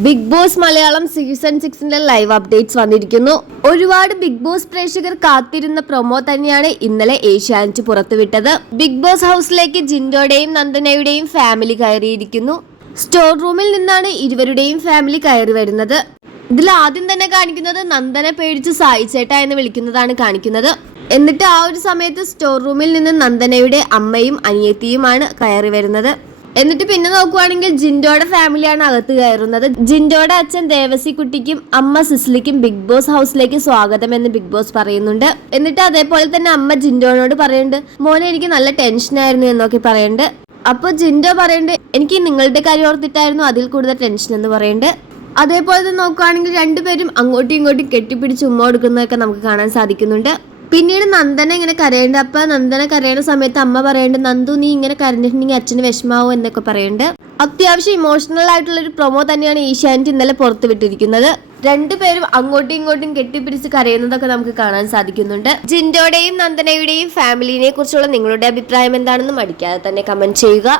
Big boss Malayalam season സിക്സിന്റെ live updates വന്നിരിക്കുന്നു. ഒരുപാട് ബിഗ് ബോസ് പ്രേക്ഷകർ കാത്തിരുന്ന പ്രൊമോ തന്നെയാണ് ഇന്നലെ ഏഷ്യാനെറ്റ് പുറത്തുവിട്ടത്. ബിഗ് ബോസ് ഹൗസിലേക്ക് ജിൻഡോയുടെയും നന്ദനയുടെയും ഫാമിലി കയറിയിരിക്കുന്നു. സ്റ്റോർ റൂമിൽ നിന്നാണ് ഇരുവരുടെയും ഫാമിലി കയറി വരുന്നത്. ഇതിൽ ആദ്യം തന്നെ കാണിക്കുന്നത് നന്ദനെ പേടിച്ച് സായിച്ചേട്ട ചേട്ട എന്ന് വിളിക്കുന്നതാണ് കാണിക്കുന്നത്. എന്നിട്ട് ആ ഒരു സമയത്ത് സ്റ്റോർ റൂമിൽ നിന്ന് നന്ദനയുടെ അമ്മയും അനിയത്തിയുമാണ് കയറി വരുന്നത്. എന്നിട്ട് പിന്നെ നോക്കുവാണെങ്കിൽ ജിൻഡോയുടെ ഫാമിലിയാണ് അകത്ത് കയറുന്നത്. ജിൻഡോയുടെ അച്ഛൻ ദേവസി കുട്ടിക്കും അമ്മ സിസ്ലിക്കും ബിഗ് ബോസ് ഹൗസിലേക്ക് സ്വാഗതം എന്ന് ബിഗ് ബോസ് പറയുന്നുണ്ട്. എന്നിട്ട് അതേപോലെ തന്നെ അമ്മ ജിൻഡോനോട് പറയുന്നുണ്ട് മോനെ എനിക്ക് നല്ല ടെൻഷൻ ടെൻഷനായിരുന്നു എന്നൊക്കെ പറയുന്നുണ്ട്. അപ്പോൾ ജിൻഡോ പറയുന്നുണ്ട് എനിക്ക് നിങ്ങളുടെ കാര്യം ഓർത്തിട്ടായിരുന്നു അതിൽ കൂടുതൽ ടെൻഷൻ എന്ന് പറയുന്നുണ്ട്. അതേപോലെ തന്നെ നോക്കുകയാണെങ്കിൽ രണ്ടുപേരും അങ്ങോട്ടും ഇങ്ങോട്ടും കെട്ടിപ്പിടിച്ച് ഉമ്മ കൊടുക്കുന്നതൊക്കെ നമുക്ക് കാണാൻ സാധിക്കുന്നുണ്ട്. പിന്നീട് നന്ദന ഇങ്ങനെ കരയുണ്ട്. അപ്പൊ നന്ദന കരയുന്ന സമയത്ത് അമ്മ പറയുന്നുണ്ട് നന്ദു നീ ഇങ്ങനെ കരഞ്ഞിട്ടുണ്ടെങ്കിൽ അച്ഛന് വിഷമാവും? എന്നൊക്കെ പറയുന്നുണ്ട് അത്യാവശ്യം ഇമോഷണൽ ആയിട്ടുള്ള ഒരു പ്രൊമോ തന്നെയാണ് ഈശാനിറ്റ് ഇന്നലെ പുറത്തു വിട്ടിരിക്കുന്നത്. രണ്ടുപേരും അങ്ങോട്ടും ഇങ്ങോട്ടും കെട്ടിപ്പിടിച്ച് കരയുന്നതൊക്കെ നമുക്ക് കാണാൻ സാധിക്കുന്നുണ്ട്. ജിൻഡോയുടെയും നന്ദനയുടെയും ഫാമിലിനെ കുറിച്ചുള്ള നിങ്ങളുടെ അഭിപ്രായം എന്താണെന്ന് മടിക്കാതെ തന്നെ കമന്റ് ചെയ്യുക.